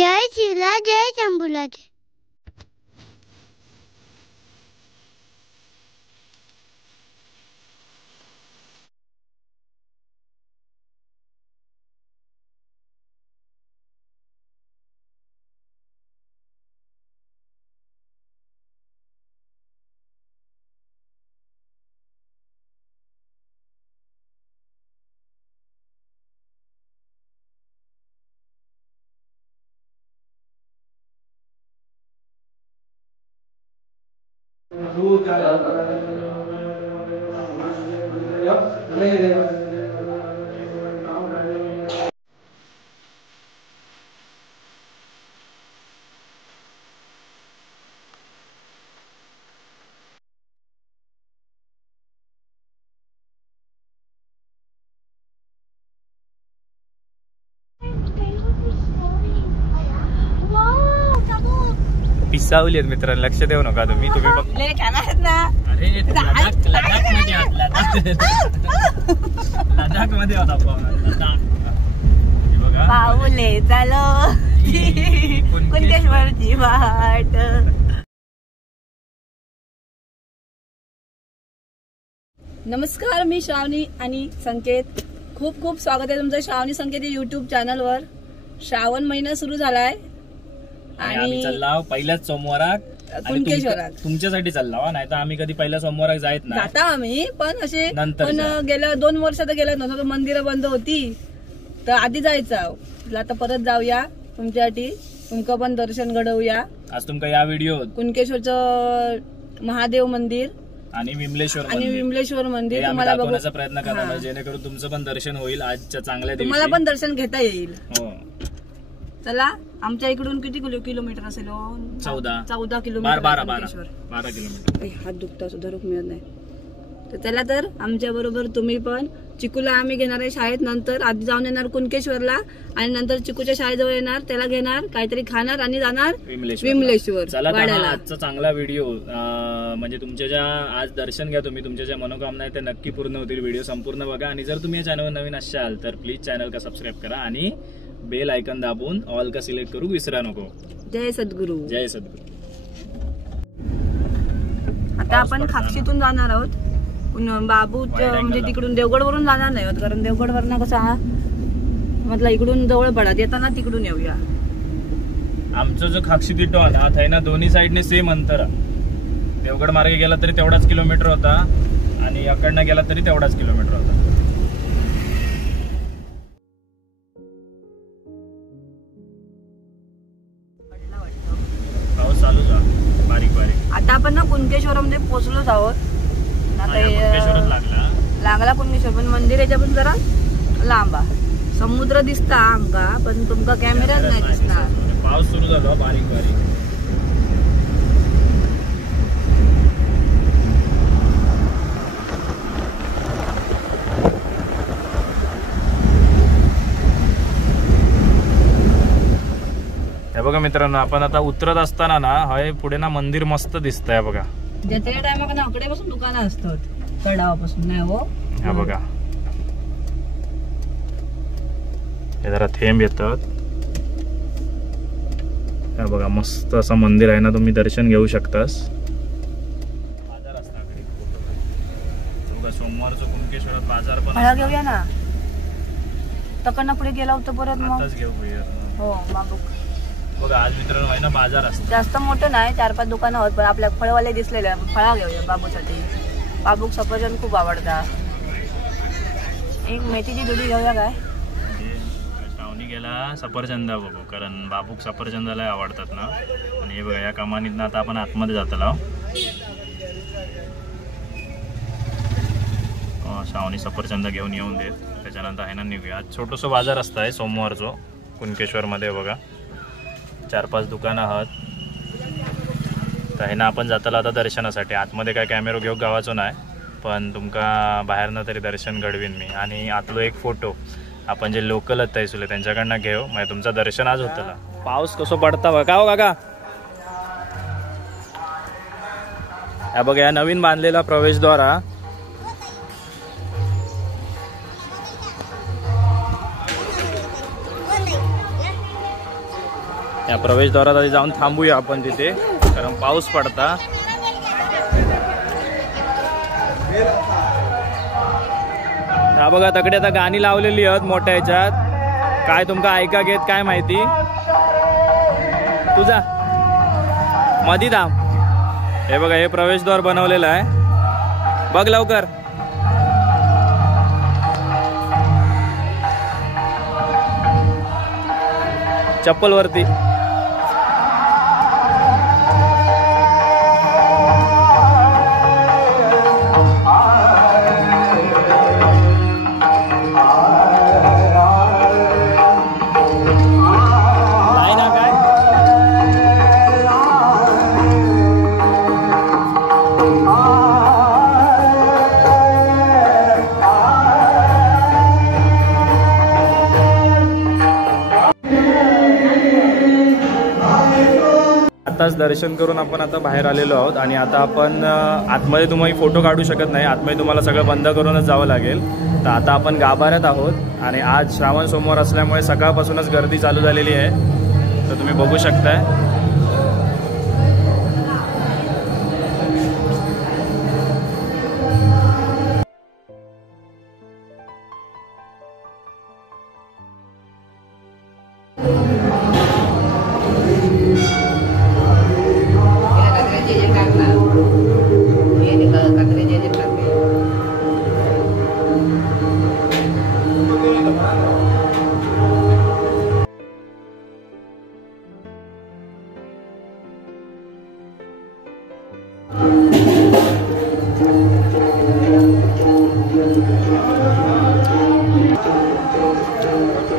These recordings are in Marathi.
जय शिला जय शंभूराज। पिसावली मित्रांनो, लक्ष देऊ नका तुम्ही अरे लडाख मध्ये होता पाऊले चालो कुणकेश्वरची वाट। नमस्कार, मी श्रावणी आणि संकेत। खूप खूप स्वागत आहे तुमचं श्रावणी संकेत YouTube चॅनलवर। श्रावण महिना सुरू झालाय आणि आम्ही चाललो पहिल्याच सोमवाराक कुणकेश्वरात। तुमच्यासाठी चाललो, नाही तर आम्ही कधी पहिल्या सोमवाराक जायत नाही। जाता आम्ही पण असे, पण गेल्या 2 वर्षात गेलो नव्हतं, मंदिरं बंद होती तर आधी जायचं। आता परत जाऊया तुमच्यासाठी, तुमका पण दर्शन घडवूया। आज तुमका या व्हिडिओत कुणकेश्वरचं महादेव मंदिर आणि विमलेश्वर मंदिर तुम्हाला बघण्याचा प्रयत्न करणार, जेणेकरून तुमचं पण दर्शन होईल आजच्या चांगल्या दिवशी, तुम्हाला पण दर्शन घेता येईल। हो चला, आमच्या इकडून किती किलोमीटर असेल? 14 किलोमीटर। 12 किलोमीटर। हात दुखता सुद्धा रोख मिळत नाही तर चला, तर आमच्या बरोबर तुम्ही पण। चिकूला आम्ही घेणार आहे शाळेत, नंतर आधी जाऊन येणार कुणकेश्वरला आणि नंतर चिकूच्या शाळेजवळ येणार, त्याला घेणार, काहीतरी खाणार आणि जाणार विमलेश्वर। चला, आजचा चांगला व्हिडिओ म्हणजे तुमच्या ज्या आज दर्शन घ्या तुम्ही, तुमच्या ज्या मनोकामना आहेत त्या नक्की पूर्ण होतील। व्हिडिओ संपूर्ण बघा आणि जर तुम्ही या चॅनलवर नवीन असाल तर प्लीज चॅनल का सबस्क्राईब करा आणि बेल आयकॉन दाबून ऑल का सिलेक्ट करू विसरा नको। जय सद्गुरू। जय सद्गुरू। आता आपण खाक्षीतून जाणार आहोत, बाबू म्हणजे तिकडून देवगड वरून जाणार नाही आहोत, कारण देवगड वरना कसा म्हटलं इकडून जवळ पडत, येताना तिकडून येऊया। आमचं जो खाक्षी तिटो ना थंय ना दोन्ही साइडने सेम अंतर, देवगड मार्गे गेला तरी तेवढाच किलोमीटर होता आणि याकडनं गेला तरी तेवढाच किलोमीटर होता। पाऊस चालू झाला बारीक बारीक। आता आपण ना कुणकेश्वर मध्ये पोहोचलोच आहोत। लागला कुणकेश्वर, पण मंदिर याच्यापासून जरा लांब आहे। समुद्र दिसता आमका, पण तुमका कॅमेऱ्यात नाही दिसणार। पाऊस सुरू झाला बारीक बारीक। हे बघा मित्रांनो, आपण आता उतरत असताना ना हय पुढे ना मंदिर मस्त दिसतंय बघा। त्या टायमाक ना आकडे पासून दुकानं असतात, कडावापासून नाही हो। हा बघा, हे जरा थेंब येतात। हा बघा, मस्त असं मंदिर आहे ना, तुम्ही दर्शन घेऊ शकतास। बाजार असता बघा, सोमवारचं कुणकेश्वरात बाजार पण फळा घेऊया ना, तकडनं पुढे गेला होता परत मग घेऊया। हो बाबू बघा, आज मित्रांनो आहे ना बाजार असतो, जास्त मोठं नाही, 4-5 दुकानं होत, पण आपल्या फळवाले दिसलेले फळा घेऊया बाबूसाठी। बाबूक सफरचंद खूप आवडता। एक मेथीची जुडी घेऊया काय? श्रावणी गेला सफरचंदा बघू, कारण बाबूक सफरचंदाला आवडतात ना। आणि हे बघा, या कमानीतनं आता आपण आतमध्ये जातलो। श्रावणी सफरचंद घेऊन येऊन देत, त्याच्यानंतर आहे ना निघूया। आज छोटंसं बाजार असतं सोमवारचं कुणकेश्वरमध्ये बघा, 4-5 दुकानं आहात। तर हे ना आपण जाताला आता दर्शनासाठी, आतमध्ये काय कॅमेरा घेऊ गावाचो नाही, पण तुमका बाहेरनं तरी दर्शन घडवीन मी। आणि आतलो एक फोटो आपण जे लोकल आहेत तैसुले त्यांच्याकडनं घेऊ, म्हणजे तुमचं दर्शन आज होतं। पाऊस कसं पडता बघा हो काका। या बघा, या नवीन बांधलेला प्रवेशद्वार हा या प्रवेशद्वारात आधी जाऊन थांबूया आपण तिथे, कारण पाऊस पडता. हा बघा तकडे आता गाणी लावलेली आहेत मोठ्या ह्याच्यात, काय तुमका ऐका घेत काय माहिती. तुझा मधी थांब. हे बघा हे प्रवेशद्वार बनवलेलं आहे, बघ लवकर. चप्पल वरती. आताच दर्शन करून आपण आता बाहेर आलेलो आहोत आणि आता आपण आतमध्ये तुम्ही फोटो काढू शकत नाही, आतमध्ये तुम्हाला सगळं बंद करूनच जावं लागेल. तर आता आपण गाभाऱ्यात आहोत आणि आज श्रावण सोमवार असल्यामुळे सकाळपासूनच गर्दी चालू झालेली आहे, तर तुम्ही बघू शकताय.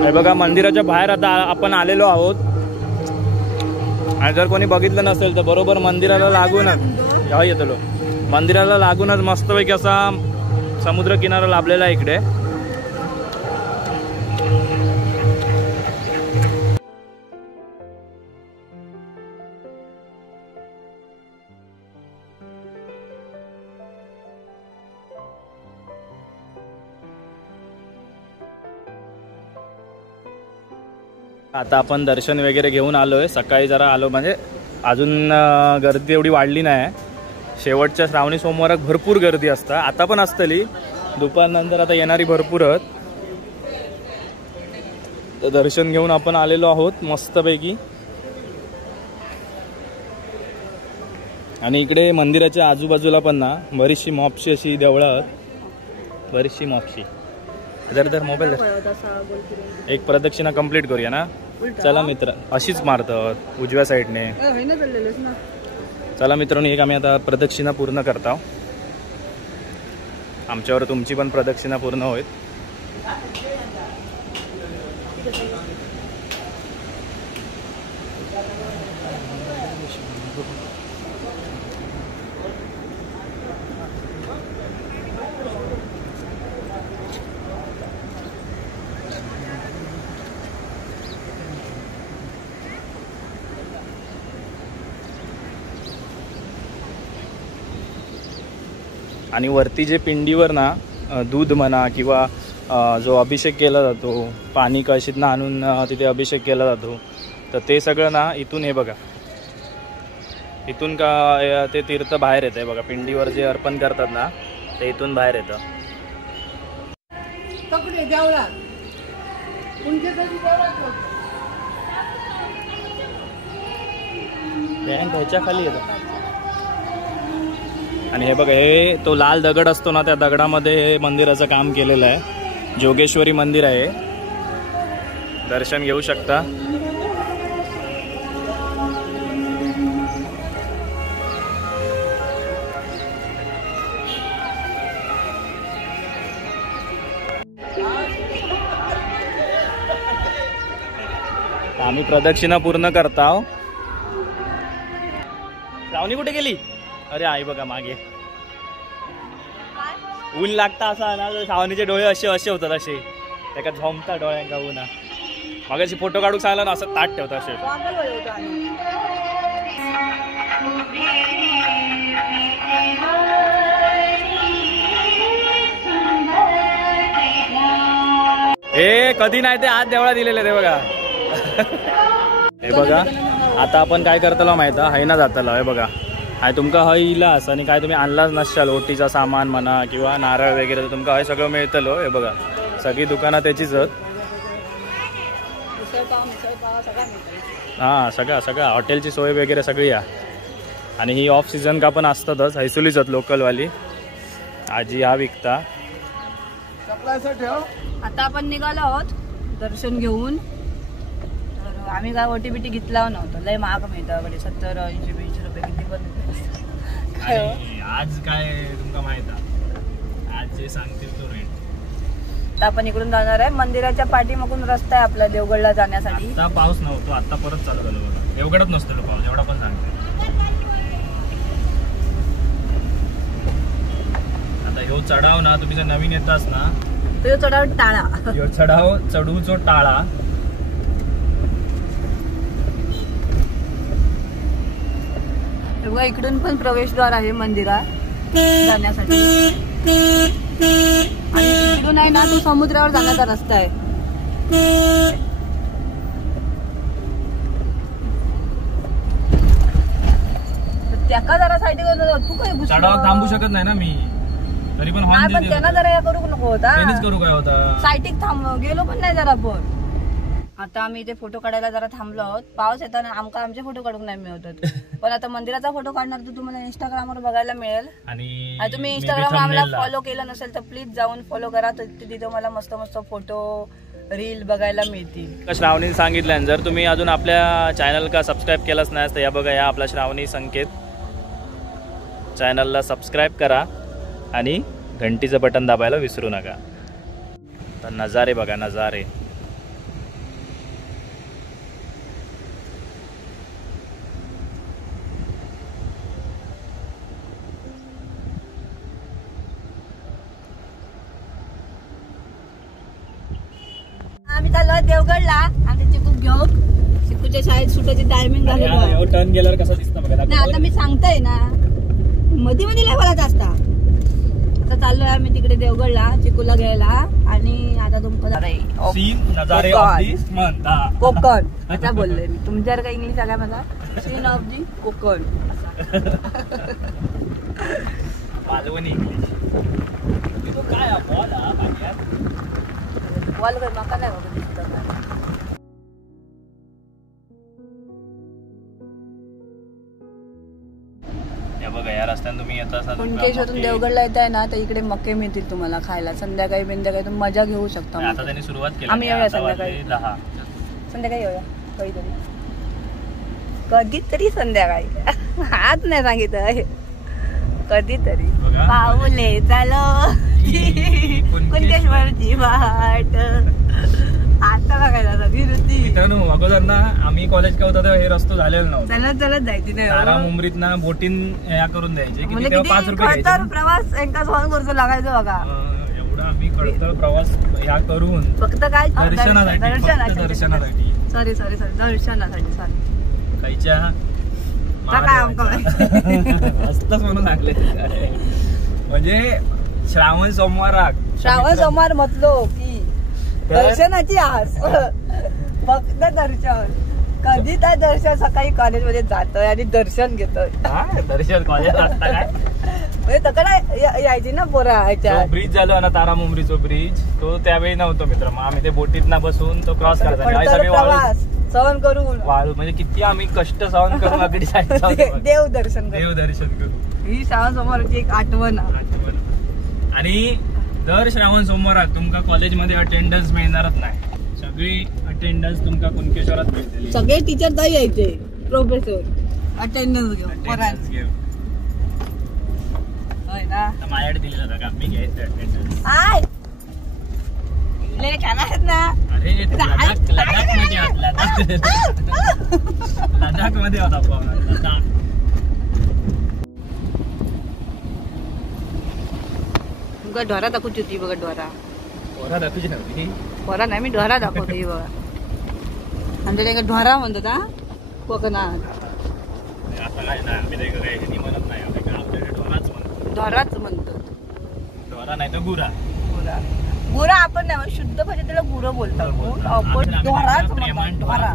हे बघा मंदिराच्या बाहेर आता आपण आलेलो आहोत आणि जर कोणी बघितलं नसेल तर बरोबर मंदिराला लागूनच येतो, मंदिराला लागूनच मस्तपैकी असा समुद्र किनारा लाभलेला आहे इकडे. आता आपण दर्शन वगैरे घेऊन आलोय. सकाळी जरा आलो म्हणजे अजून गर्दी एवढी वाढली नाही. शेवटच्या श्रावणी सोमवारात भरपूर गर्दी असते, आता पण असतली, दुपारनंतर आता येणारी भरपूर आहेत. तर दर्शन घेऊन आपण आलेलो आहोत मस्तपैकी. आणि इकडे मंदिराच्या आजूबाजूला पण ना बरीचशी मॉपशी अशी देवळं आहेत, बरीचशी मॉपशी. जर मोबाईल एक प्रदक्षिणा कंप्लीट करूया ना. चला मित्र, अशीच मारतात उजव्या साईडने. चला मित्रांनो, एक आम्ही आता प्रदक्षिणा पूर्ण करतो. आमच्यावर तुमची पण प्रदक्षिणा पूर्ण होईल. आणि वरती जे पिंडीवर ना दूध म्हणा किंवा जो अभिषेक केला जातो, पाणी कळशीतनं आणून तिथे अभिषेक केला जातो, तर ते सगळं ना इथून, हे बघा इथून का ते तीर्थ बाहेर येतं. बघा पिंडीवर जे अर्पण करतात ना ते इथून बाहेर येतं. ह्याच्या खाली येतं. आणि हे बघा, हे तो लाल दगड असतो ना, त्या दगडामध्ये हे मंदिराचं काम केलेलं आहे. जोगेश्वरी मंदिर आहे, दर्शन घेऊ शकता. आम्ही प्रदक्षिणा पूर्ण करतो. श्रावणी कुठे गेली? अरे आई बघा मागे ऊन लागता असा ना, श्रावणीचे डोळे असे असे होतात, असे त्याका झोमता डोळ्यांका ऊना. मागाशी फोटो काढूक सांगला ना, असं ताट ठेवता असे. हे कधी नाही ते आज देवळा दिलेले ते बघा. हे बघा आता आपण काय करतलो माहिती आहे ना जातलो हे बघा हाय तुमका हय इलास आणि काय तुम्ही आणलाच नसशाल ओटीचा सामान म्हणा किंवा नारळ वगैरे तर तुमका हय सगळं मिळतलो हे बघा सगळी दुकानं त्याचीच आहेत हां सगळं हॉटेलची सोय वगैरे सगळी आहे आणि ही ऑफ सीझन का पण असतातच हैसुलीच आहेत लोकलवाली आजी हा विकता आता आपण निघालो आहोत दर्शन घेऊन तर आम्ही काय ओटी बिटी घेतला नव्हतं लय महाग मिळतं 70-80 रुपये किती पण आज काय तुमका माहित आहे आज जे सांगतील तो रेट आता आपण इकडून जाणार आहे मंदिराच्या पाठीमागून रस्ता आहे आपला देवगडला जाण्यासाठी आता पाऊस नव्हतो आता परत चालू झालं बघा देवगडच नसतो पाऊस एवढा पण सांगते आता ह्यो चढाव ना तुम्ही जर नवीन येतास ना तो चढाव टाळा ह्यो चढाव चढूचो टाळा बघा इकडून पण प्रवेशद्वार आहे मंदिरात जाण्यासाठी आणि इकडून आहे ना तो समुद्रावर जाण्याचा रस्ता आहे त्याका जरा साईड तू काय चढाव थांबू शकत नाही ना मी तरी पण नाही पण त्यांना जरा करू नको होता करू काय होता साईटिक थांब गेलो पण नाही जरा पण आता आम्ही इथे फोटो काढायला जरा थांबलो आहोत पाऊस येताना आमचे फोटो काढून नाही मिळत पण आता मंदिराचा फोटो काढणार तर तुम्हाला इंस्टाग्रामवर बघायला मिळेल आणि तुम्ही इंस्टाग्राम आम्हाला फॉलो केलं नसेल तर प्लीज जाऊन फॉलो करा तिथे मला मस्त मस्त फोटो रील बघायला मिळतील श्रावणी सांगितलं जर तुम्ही अजून आपल्या चॅनल का सबस्क्राईब केलंच नाही तर या बघा या आपला श्रावणी संकेत चॅनलला सबस्क्राईब करा आणि घंटीचं बटन दाबायला विसरू नका तर नजारे बघा नजारे आम्ही चाललो देवगडला आमच्या चिकू घेऊन चिकूच्या शाळेत सुटायची टायमिंग झाली टर्न गेल्यावर कसं दिसतं बघा नाही आता मी सांगताय ना मध्ये लय बोलायचं असता आता चाललोय आम्ही तिकडे देवगडला चिकूला घ्यायला आणि आता कोकण आता बोललोय मी तुमच्यावर काय इंग्लिश आला मला scene of the Konkan Malvani English काय बॉल कर नका नाही बघा या रस्त्याने तुम्ही येत असाल कुणकेश्वरून देवगडला येत आहे ना तर इकडे मके मिळतील तुम्हाला खायला संध्याकाळी बिंध्याकाळी तुम्ही मजा घेऊ शकता आता त्यांनी सुरुवात केली आम्ही येऊया संध्याकाळी 10 संध्याकाळी येऊया कधीतरी संध्याकाळी आज नाही सांगितलं कधीतरी पाऊले चालो कुणकेश्वरची वाट आता बघायला मित्रांनो अगोदर ना आम्ही कॉलेज का होता हे रस्तो झालेला नव्हता चलत जायची तारा मुंबरीत ना बोटीन या करून द्यायचे म्हणजे 5 रुपये प्रवास एका सहन खर्च लागायचं बघा एवढा आम्ही खडतर प्रवास या करून फक्त काय दर्शनासाठी सॉरी दर्शनासाठी खायच्या असतच म्हणून लागले म्हणजे श्रावण सोमवार म्हटलो की दर्शनाची आस फक्त दर्शन कधी त्या दर्शन सकाळी कॉलेजमध्ये जातोय आणि दर्शन घेतोय दर्शन कॉलेज म्हणजे तकडे यायची ना पोरा ब्रिज झालो ना तारा मुंबरीचो ब्रिज तो त्यावेळी नव्हतो मित्र मग आम्ही ते बोटीत ना बसून तो क्रॉस करायचा सहन करून वाळू म्हणजे किती आम्ही कष्ट सहन करून अगदी देवदर्शन करू ही श्रावण सोमवारची एक आठवण आणि दर श्रावण सोमवारात तुमका कॉलेजमध्ये अटेंडन्स मिळणारच नाही सगळी अटेंडन्स तुमका कुणकेश्वरात मिळते सगळे टीचर तर यायचे प्रोफेसर अटेंडन्स घेऊन माझ्याकडे दिलेला होता का मी घ्यायचं अटेंडन्स ना अरे लडाख मध्ये होता लडाख ढोरा दाखवची होती बघा ढोरा दाखवची नव्हती ढोरा नाही मी ढोरा दाखवते बघा आमच्या ढोरा म्हणतात हा कोकणात आता काय ना आम्ही म्हणत नाही आपल्याकडे ढोराच म्हणतो ढोरा नाही तर गुरा गुरा आपण नाही शुद्ध भाषेत त्याला गुरं बोलतात आपण ढोराच म्हणतात ढोरा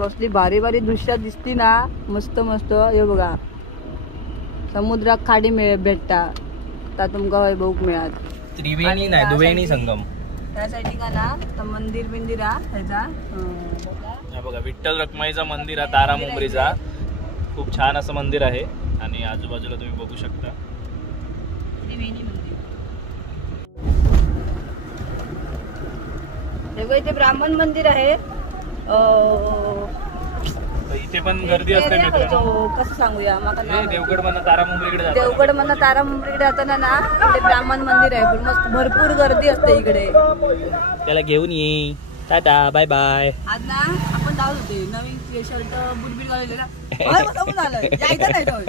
कसली भारी भारी दृश्य दिसती ना, मस्त मस्त. हे बघा समुद्रात खाडी भेटता ता तुमका होय बघूक मिळत. त्रिवेणी नाही दुवेणी संगम. त्यासाठी का ना तर मंदिर बिंदिर हा ह्याचा बघा विठ्ठल रखुमाईचा मंदिर हा तारा मुंबरीचा. खूप छान असं मंदिर आहे आणि आजूबाजूला तुम्ही बघू शकता त्रिवेणी मंदिर. इथे ब्राह्मण मंदिर आहे. इथे पण गर्दी असते मित्रांनो. कसं सांगूया माका देवगड मधनं तारा मुंबरीकडे जाताना. देवगड मधनं तारा मुंबरीकडे जाताना ना इथे ब्राह्मण मंदिर आहे. पण मस्त भरपूर गर्दी असते इकडे. त्याला घेऊन ये. Tata bye bye. आज ना आपण जाऊ होते नवीन शर्ट बुटबीट घालले ना. जायचं नाही तो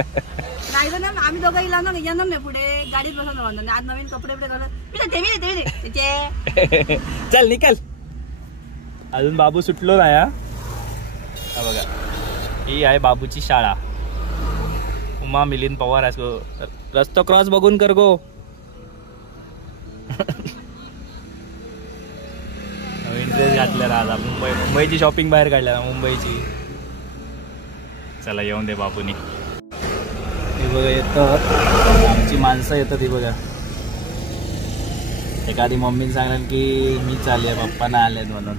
जायचं ना. आम्ही दोघं इला ना येणार नाही पुढे गाडीत बसवलं म्हणतो. आज नवीन कपडे बिपडे घालून चल निकल. अजून बाबू सुटलो नाही हा. बघा ही आहे बाबूची शाळा. उमा मिलिंद पवार आहे. रस्तो क्रॉस बघून कर गो. नवीन ड्रेस घातलेला आता. मुंबईची शॉपिंग बाहेर काढल्या ना मुंबईची. चला येऊन दे बाबूनी. हे बघा येतात आमची माणसं येतात. ही बघा एखादी मम्मीने सांगणार की मी चालले पप्पा ना आलेत म्हणून.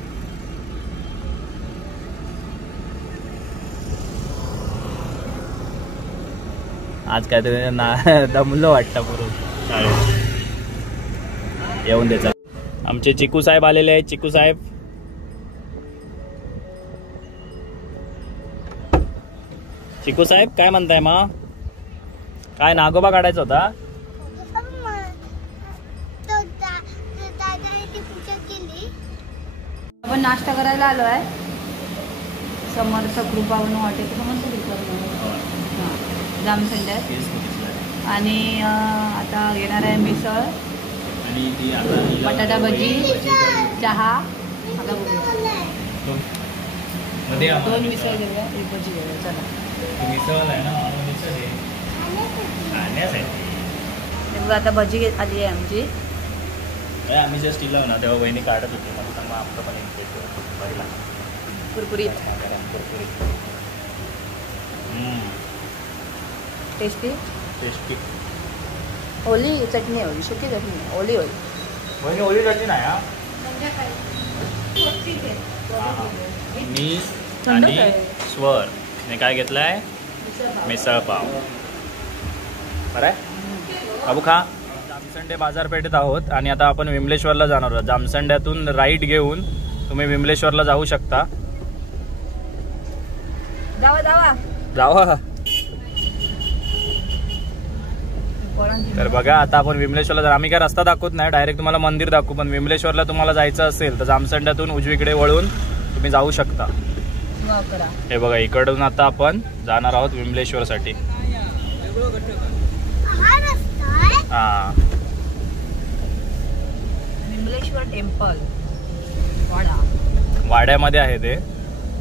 आज काय तरी ना दमलो वाटतं पुरून शाळेत. येऊन द्यायचा. आमचे चिकू साहेब आलेले आहेत. चिकू साहेब चिकू साहेब काय म्हणताय मग? काय नागोबा काढायचा होता? आपण नाश्ता करायला आलो आहे. समर्थ कृपावन हॉटेल जामसंड्यात. आणि आता घेणार आहे मिसळ बटाटा भजी चहा. आता दोन मिसळ घेऊया एक भजी घेऊया. चला मिसळ आहे ना. आता भजी आली आहे आमची. आम्ही जस्ट इलो ना तेव्हा बहिणी काढत होती. मग आपलं पण कुरकुरीत टेस्टी टेस्टी. ओली चटणी होती. सुकी चटणी ओली होती. ओली चटणी नाही हा. मी आणि स्वर ने काय घेतलाय? मिसळ पाव. बरं आहे बाबू खा. जामसंडे बाजारपेठेत आहोत आणि आता आपण विमलेश्वरला जाणार आहोत. जामसंड्यातून राईट घेऊन तुम्ही विमलेश्वरला जाऊ शकता. जावा. तर बघा आता आपण विमलेश्वरला आम्ही काय रस्ता दाखवत नाही, डायरेक्ट तुम्हाला मंदिर दाखवू. पण विमलेश्वरला तुम्हाला जायचं असेल तर जामसंड्यातून उजवीकडे वळून तुम्ही जाऊ शकता. हे बघा इकडून आता आपण जाणार आहोत विमलेश्वर साठी. हा विमलेश्वर टेम्पल वाड्यामध्ये आहे ते.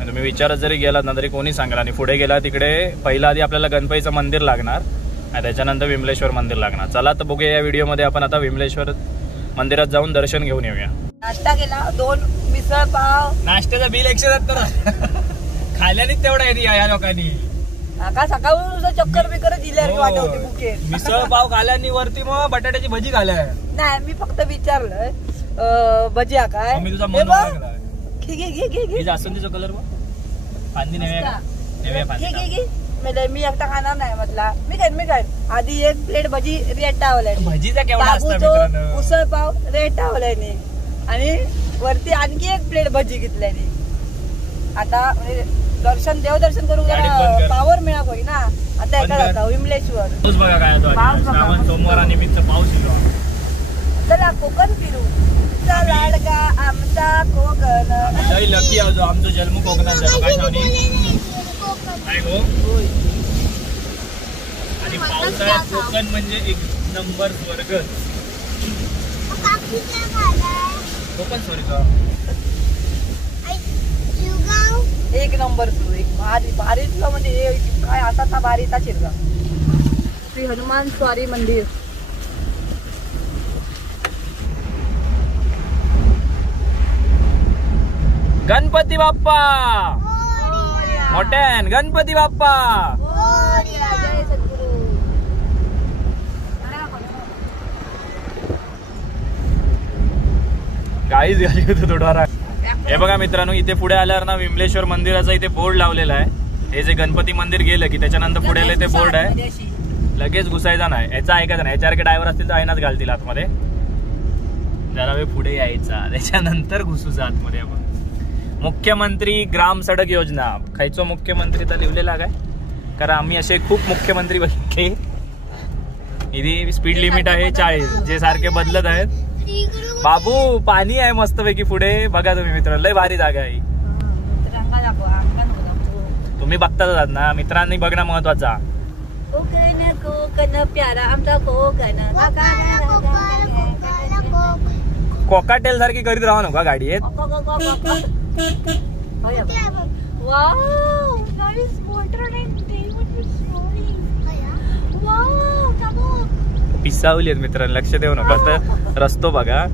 तुम्ही विचारत जरी गेलात ना तरी कोणी सांगेल. आणि पुढे गेला तिकडे पहिला आधी आपल्याला गणपतीचं मंदिर लागणार आणि त्याच्यानंतर विमलेश्वर मंदिर लागणार. चला तर बघूया या व्हिडिओमध्ये आपण आता विमलेश्वर मंदिरात जाऊन दर्शन घेऊन येऊया. नाश्ता केला 2 मिसळ पाव. नाश्त्याचं बिल 170 खाल्यानेच तेवढा आहे या लोकांनी. का सकाळून चक्कर बिकर दिल्यासारखी वाटत होती बुके. मिसळ पाव खाल्यानी वरती मग बटाट्याची भजी खाल्या. नाही मी फक्त विचारलं भजी काय. मी तुझा मन घे जास्वंदीचा कलर फांदी मी एकटा खाणार नाही म्हटला. मी काय आधी 1 प्लेट भजी रेट टावलाय. भजीचा केवढा असता उसळ पाव रेट टावलाय आणि वरती आणखी 1 प्लेट भजी घेतल्याने. आता देवदर्शन करून पावर मिळा होई ना. आता एका जाता विमलेश्वर. पाऊस बघा काय श्रावण सोमवार निमित्त पाऊस येतो. चला कोकण फिरू. लाडका आमचा कोकण. लई लकी आहो आमचं जन्म कोकणात झालं. काय नाही हो. आणि पावसाळ्यात कोकण म्हणजे 1 नंबर स्वर्ग. कोकण स्वर्ग 1 नंबर सुरू. एक भारीतलं म्हणजे काय असा भारीचा शिरगा. श्री हनुमान स्वारी मंदिर. गणपती बाप्पा मोठ्यान गणपती बाप्पा. जय सद्गुरू. काहीच घाली होतं थोडा. हे बघा मित्रांनो, इथे पुढे आल्यावर ना विमलेश्वर मंदिराचा इथे बोर्ड लावलेला आहे. हे जे गणपती मंदिर गेलं की त्याच्यानंतर पुढे ते बोर्ड आहे, लगेच घुसायचा नाही. याचा ऐकायचा नाही. याच्यासारखे ड्रायव्हर असतील तर आईनाच घालतील आतमध्ये. जरा वेळ पुढे यायचा, त्याच्यानंतर घुसूचा आतमध्ये. आपण मुख्यमंत्री ग्राम सडक योजना, खायचो मुख्यमंत्री तर लिहिलेला काय, कारण आम्ही असे खूप मुख्यमंत्री बघितले. इथे स्पीड लिमिट आहे 40, जे सारखे बदलत आहेत. बाबू पाणी आहे मस्तपैकी पुढे, बघा तुम्ही मित्र, लय भारी जागा आहे. तुम्ही बघताच ना, मित्रांनी बघणं महत्वाचा. कोकाटेल सारखी करीत राहा नका गाडी. पिसावली आहेत मित्रांनो, लक्ष देऊ नका. तर रस्तो बघा,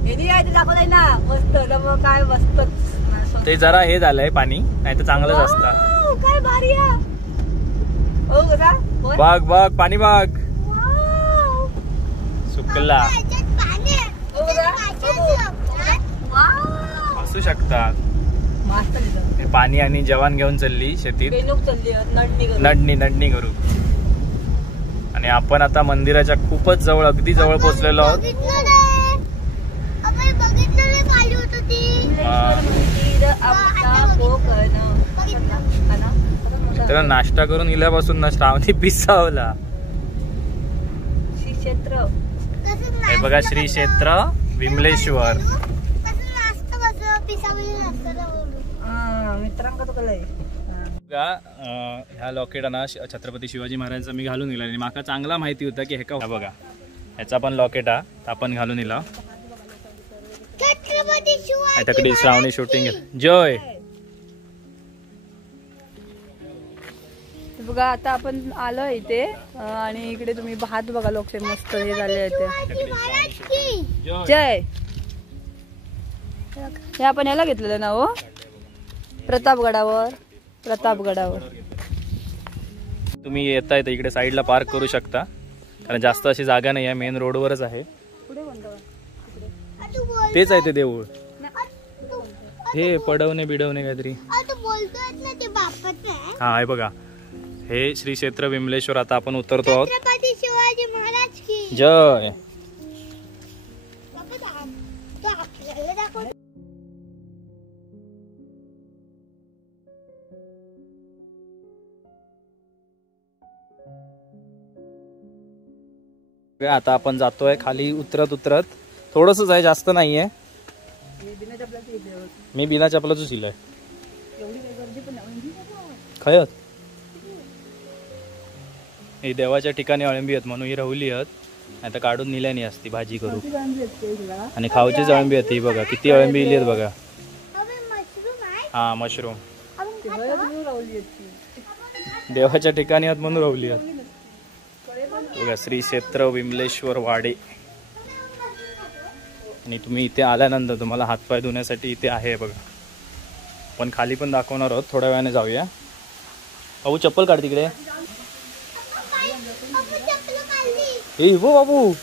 ते जरा हे झालंय पाणी, नाही तर चांगलंच असतं. बघ बघ पाणी बघ, सुकला असू शकतात. पाणी आणि जवान घेऊन चालली शेतीत, नडणी करू. आणि आपण आता मंदिराच्या खूपच जवळ, अगदी जवळ पोहोचलेलो आहोत. तर नाश्ता करून इल्यापासून ना श्रावणी पिसावला. हे बघा श्री क्षेत्र विमलेश्वर. ह्या लॉकेटाना छत्रपती शिवाजी महाराजांचा मी घालून गेला आणि माका चांगला माहिती होता की हे का बघा, ह्याचा पण लॉकेट आपण घालून गेला. त्याकडे श्रावणी शूटिंग. जय बघा, आता आपण आलो इथे आणि इकडे तुम्ही भात बघा, लोक मस्त हे झाले ते. जय. हे आपण ह्याला घेतलेलं ना, हो प्रतापगडावर. तुम्ही येताय तर इकडे साईडला पार्क करू शकता, कारण जास्त अशी जागा नाही आहे, मेन रोडवरच आहे. तेच आहे ते देऊळ, हे पडवणे बिडवणे काहीतरी. हा आहे बघा, हे श्री क्षेत्र विमलेश्वर. आता आपण उतरतो आहोत. जय. आता आपण जातोय खाली, उतरत थोडंसच आहे, जास्त नाहीये. मी बिना चपलाच इलाय खयत. ही देवाच्या ठिकाणी अळंबी आहेत म्हणून ही रवली आहेत, नाही तर काढून नेल्याने असती भाजी करू. आणि खाऊचीच अळंबी आहेत ही बघा, किती अळंबी इली आहेत बघा. हा मशरूम देवाच्या ठिकाणी आहेत म्हणून रवली आहेत बघा. श्री क्षेत्र विमलेश्वर वाडे. आणि तुम्ही इथे आल्यानंतर तुम्हाला हातपाय धुण्यासाठी इथे आहे बघा. पण खाली पण दाखवणार आहोत, थोड्या वेळाने जाऊया. बाबू चप्पल काढ तिकडे. हे हो बाबू,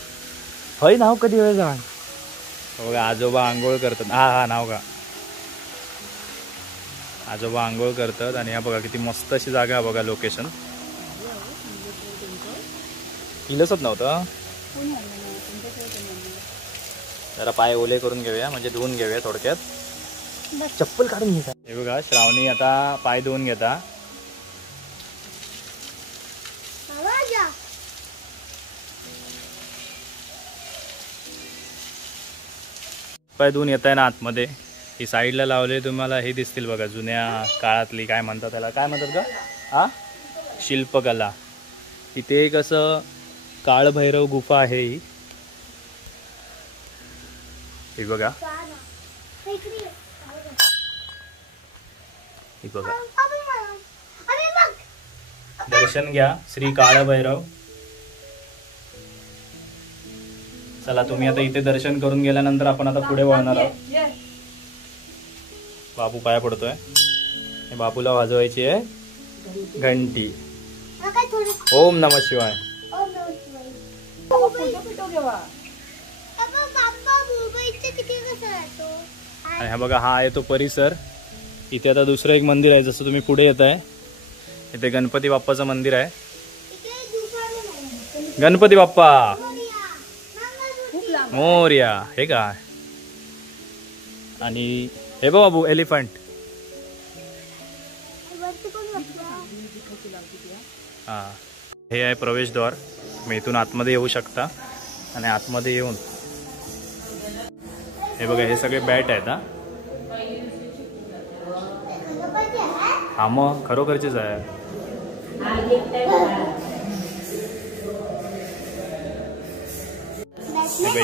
हय नाव कधी वेळ जा बघा. आजोबा आंघोळ करतात. हा नाव का, आजोबा आंघोळ करतात. आणि हा बघा किती मस्त अशी जागा बघा, लोकेशन. इलसच नव्हतं. जरा पाय ओले करून घेऊया, म्हणजे धुवून घेऊया थोडक्यात. चप्पल काढून घ्या. हे बघा श्रावणी आता पाय धुवून घेता. पाय धुवून येत आहे ना आतमध्ये. ही साईडला लावले तुम्हाला हे दिसतील बघा, जुन्या काळातली काय म्हणतात त्याला, काय म्हणतात का, हा शिल्पकला. इथे एक असं काळभैरव गुफा आहे ही बघा. ही बघा, दर्शन घ्या श्री काळभैरव. चला तुम्ही आता इथे दर्शन करून गेल्यानंतर आपण आता पुढे वळणार आहोत. बाबू पाया पडतोय, बाबूला वाजवायची आहे घंटी. काय थोडं ओम नमः शिवाय. आणि हा बघा, हा आहे तो परिसर. इथे आता दुसरं एक मंदिर आहे. जसं तुम्ही पुढे येत आहे, इथे गणपती बाप्पाचं मंदिर आहे. गणपती बाप्पा मोरया. हे काय? आणि हे बघ बाबू, एलिफंट. हा, हे आहे प्रवेशद्वार. मी इथून आतमध्ये येऊ शकता. आणि आतमध्ये येऊन हे बघा, हे सगळे बॅट आहेत. हा मग खरोखरचीच आहे.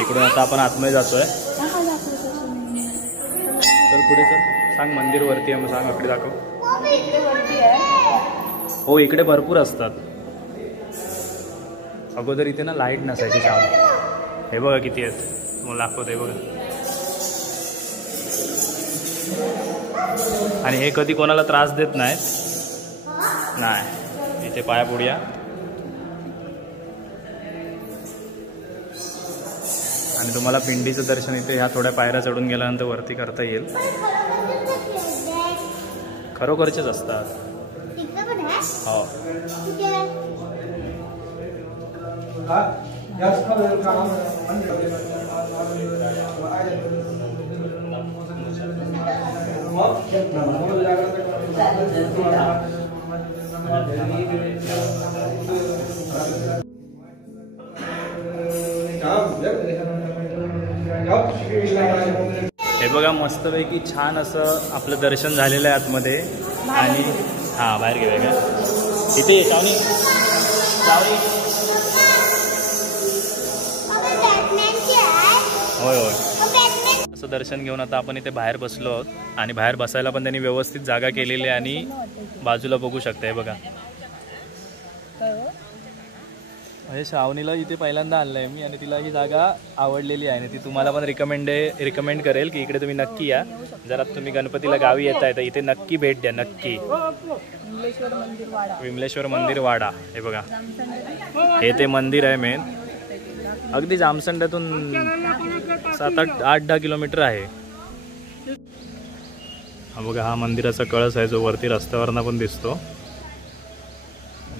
इकडून आता आपण आतमध्ये जातोय. चल पुढे चल. सांग मंदिर वरती आहे मग सांग. इकडे दाखव. हो, इकडे भरपूर असतात. अगोदर इथे ना लाईट नसायची शाम. हे बघा किती आहेत, मला दाखवते बघा. आणि हे कधी कोणाला त्रास देत नाहीत. नाही, इथे पाया पुढ्या. आणि तुम्हाला पिंडीचं दर्शन इथे ह्या थोड्या पायऱ्या चढून गेल्यानंतर वरती करता येईल. खरोखरचेच असतात. हो. हे बघा, मस्तपैकी छान असं आपलं दर्शन झालेलं आहे आतमध्ये. आणि हा बाहेर घेऊया का इथे चावणी चावणी. होय होय. असं दर्शन घेऊन आता आपण इथे बाहेर बसलो आहोत. आणि बाहेर बसायला पण त्यांनी व्यवस्थित जागा केलेली आहे. आणि बाजूला बघू शकता, हे बघा. म्हणजे श्रावणीला इथे पहिल्यांदा आणलंय मी. आणि तिला ही जागा आवडलेली आहे. आणि ती तुम्हाला पण रिकमेंड करेल की इकडे तुम्ही नक्की या. जर तुम्ही गणपतीला गावी येताय तर इथे नक्की भेट द्या. नक्की. विमलेश्वर मंदिर वाडा. हे बघा, हे ते मंदिर आहे मेन. अगदी जामसंड्यातून 7-8-10 किलोमीटर आहे. हा बघा, हा मंदिराचा कळस आहे जो वरती रस्त्यावरनं पण दिसतो.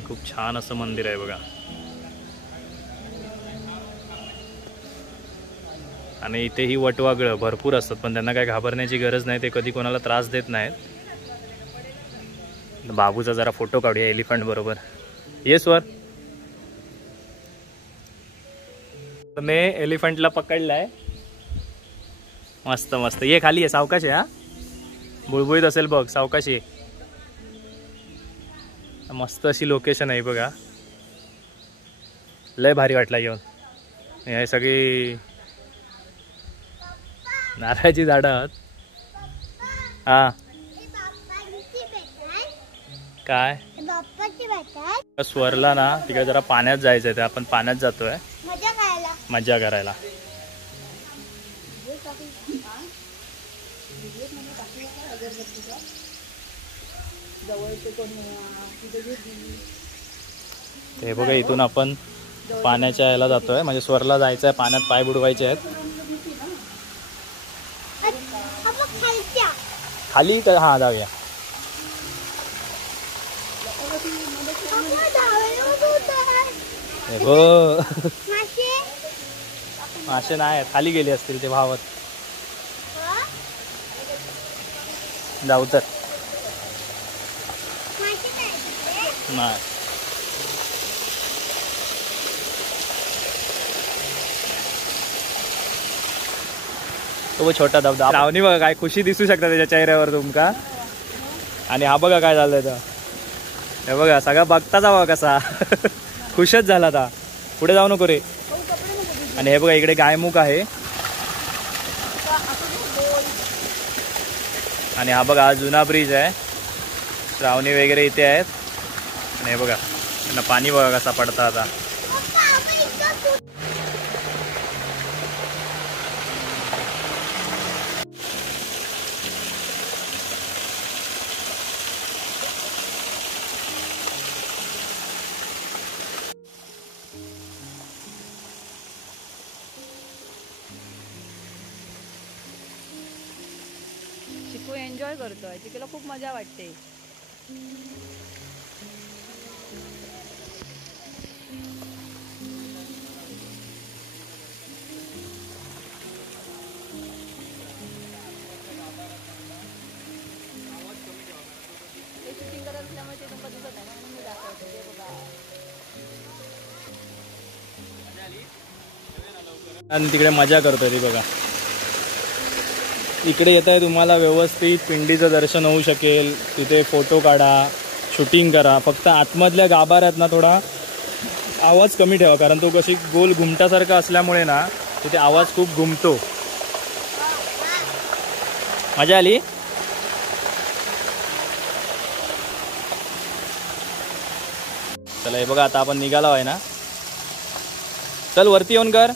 खूप छान असं मंदिर आहे बघा. आणि इथेही वटवाघळं भरपूर असतात, पण त्यांना काय घाबरण्याची गरज नाही. ते कधी कोणाला त्रास देत नाहीत. बाबूचा जरा फोटो काढूया एलिफंट बरोबर. येस वर. मी एलिफंटला पकडलाय. मस्त मस्त. ये खाली आहे, सावकाश आहे. हा बुळबुळीत असेल बघ, सावकाशी. मस्त अशी लोकेशन आहे बघा. लय भारी वाटला येऊन. हे सगळी नारळाची झाडं आहात. हा काय स्वरला ना तिकडे जरा पाण्यात जायचंय. ते आपण पाण्यात जातोय मजा करायला. हे बघा, इथून आपण पाण्याच्या याला जातोय. म्हणजे स्वरला जायचं आहे. पाण्यात पाय बुडवायचे आहेत. खाली तर हा जाऊया. मासे नाही, खाली गेले असतील ते भावत. जाऊ तर नाही. तो छोटा धबधबा. लावणी बघा, काय खुशी दिसू शकता त्याच्या चेहऱ्यावर तुमका. आणि हा बघा काय झालंय तर. हे बघा, सगळा बघताच हवा कसा खुशच झाला आता. पुढे जाऊ नको रे. आणि हे बघा, इकडे गायमुख आहे. आणि हा बघा, हा जुना ब्रिज आहे. श्रावणी वगैरे इथे आहेत. आणि हे बघा, त्यांना पाणी बघा कसा पडता आता. चिकू एन्जॉय करतोय, चिकूला खूप मजा वाटते. शूटिंग करत असल्यामुळे ते तुमका दिसत आहे म्हणून मी दाखवते. ते बघा आणि तिकडे मजा करतोय ती बघा. इकडे येत आहे तुम्हाला व्यवस्थित पिंडीचं दर्शन होऊ शकेल. तिथे फोटो काढा, शूटिंग करा. फक्त आतमधल्या गाभाऱ्यात ना थोडा आवाज कमी ठेवा, कारण तो कशी गोल घुमटासारखा असल्यामुळे ना तिथे आवाज खूप घुमतो. मजा आली. चला हे बघा आता आपण निघालो आहे ना. चल वरती येऊन कर.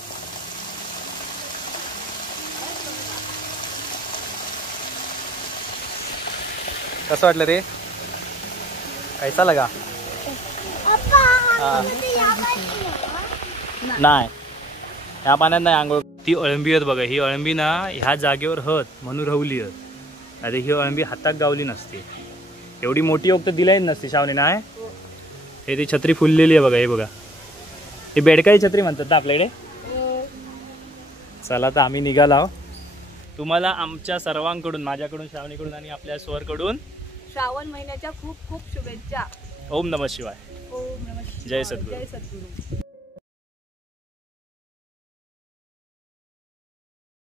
कसं वाटलं रे? कैसा लगा? नाही ह्या पाण्यात नाही आंघोळ. ती अळंबी आहेत बघा. ही अळंबी ना ह्या जागेवर हत म्हणून रवली आहेत. आता ही अळंबी हातात गावली नसते. एवढी मोठी ओक तर दिलाही नसते शावणी नाही. हे ती छत्री फुललेली आहे बघा. हे बघा ही बेडकाई छत्री म्हणतात ना आपल्याकडे. चला तर आम्ही निघालो. तुम्हाला आमच्या सर्वांकडून, माझ्याकडून, श्रावणीकडून आणि आपल्या स्वरकडून श्रावण महिन्याच्या खूप खूप शुभेच्छा. ओम नमः शिवाय. ओम नमः शिवाय. जय सद्गुरू. जय सद्गुरू.